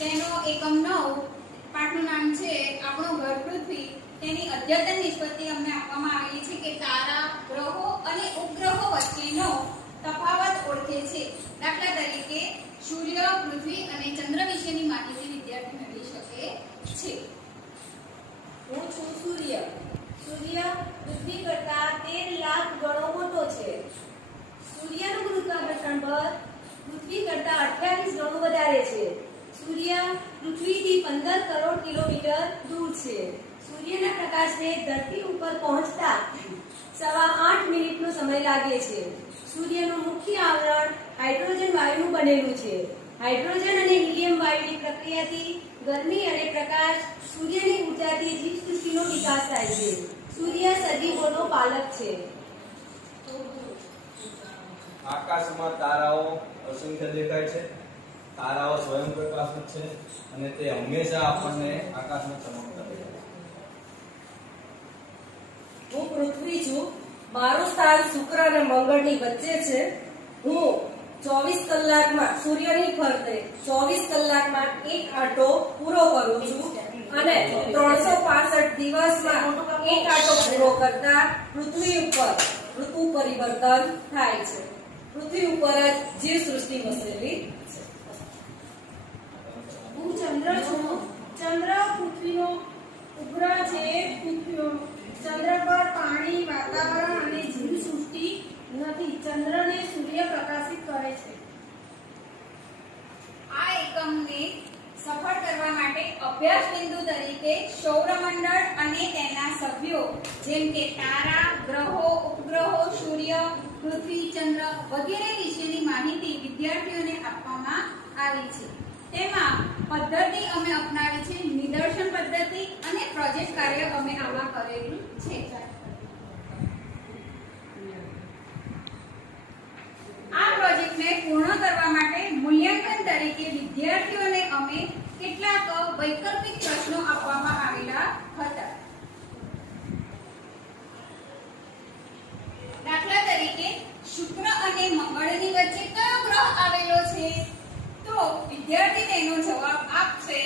તેનો એકમ 9 પાઠનું નામ છે આપણો ઘર પૃથ્વી. તેની અદ્યતન નિષ્પત્તિ અમને આપવામાં આવેલી છે કે તારા, ગ્રહો અને ઉપગ્રહો વચ્ચેનો તફાવત ઓળખે છે. દાખલા તરીકે સૂર્ય, પૃથ્વી અને ચંદ્ર વિશેની માહિતી વિદ્યાર્થી મેળવી શકે છે. હું છું સૂર્ય. સૂર્ય પૃથ્વી કરતા 13 લાખ ગણો મોટો છે. સૂર્યનું ગુરુત્વાકર્ષણ બળ પૃથ્વી કરતા 28 ગણું વધારે છે. સૂર્ય પૃથ્વીથી 15 કરોડ કિલોમીટર દૂર છે. સૂર્યના પ્રકાશને ધરતી ઉપર પહોંચતા 8.25 મિનિટનો સમય લાગે છે. સૂર્યનું મુખ્ય આવરણ હાઇડ્રોજન વાયુનું બનેલું છે. હાઇડ્રોજન અને હિલિયમ વાયુની પ્રક્રિયાથી ગરમી અને પ્રકાશ સૂર્યની ઊર્જાથી જીવસૃષ્ટિનો વિકાસ થાય છે. સૂર્ય સજીવોનો પાલક છે. આકાશમાં તારાઓ અસંખ્ય દેખાય છે. તારાઓ સ્વયંપ્રકાશક છે અને તે હંમેશા આપણને આકાશમાં ચમકતા દેખાય છે. હું પૃથ્વી છું. મારું સ્થાન શુક્ર અને મંગળની વચ્ચે છે. હું 24 કલાકમાં સૂર્યની ફરતે 24 કલાકમાં એક આંટો પૂરો કરું છું અને 365 દિવસમાં એક આંટો પૂરો કરતા પૃથ્વી ઉપર ઋતુ પરિવર્તન થાય છે. પૃથ્વી ઉપર જ જીવ સૃષ્ટિ વસેલી છે. હું ચંદ્ર છું. ચંદ્ર પૃથ્વીનો ઉપગ્રહ છે. ચંદ્ર પર પાણી, વાતાવરણ અને જીવસૃષ્ટિ નથી. ચંદ્રને સૂર્ય પ્રકાશિત કરે છે. આ એકમને સફળ કરવા માટે અભ્યાસ બિંદુ તરીકે સૌરમંડળ અને તેના સભ્યો જેમ કે તારા, ગ્રહો, ઉપગ્રહો, સૂર્ય, પૃથ્વી, ચંદ્ર વગેરે વિશેની માહિતી વિદ્યાર્થીઓને આપવામાં આવી છે. તેમાં પદ્ધતિ અમે અપનાવી છે નિદર્શન પદ્ધતિ અને પ્રોજેક્ટ કાર્ય અમે આમાં કરેલું છે. આ પ્રોજેક્ટને પૂર્ણ કરવા માટે મૂલ્યાંકન તરીકે વિદ્યાર્થીઓને અમે કેટલાક વૈકલ્પિક પ્રશ્નો આપવામાં આવેલા હતા. દાખલા તરીકે શુક્ર અને મંગળની વચ્ચે કયો ગ્રહ આવેલો છે? તો વિદ્યાર્થી તેનો જવાબ આપશે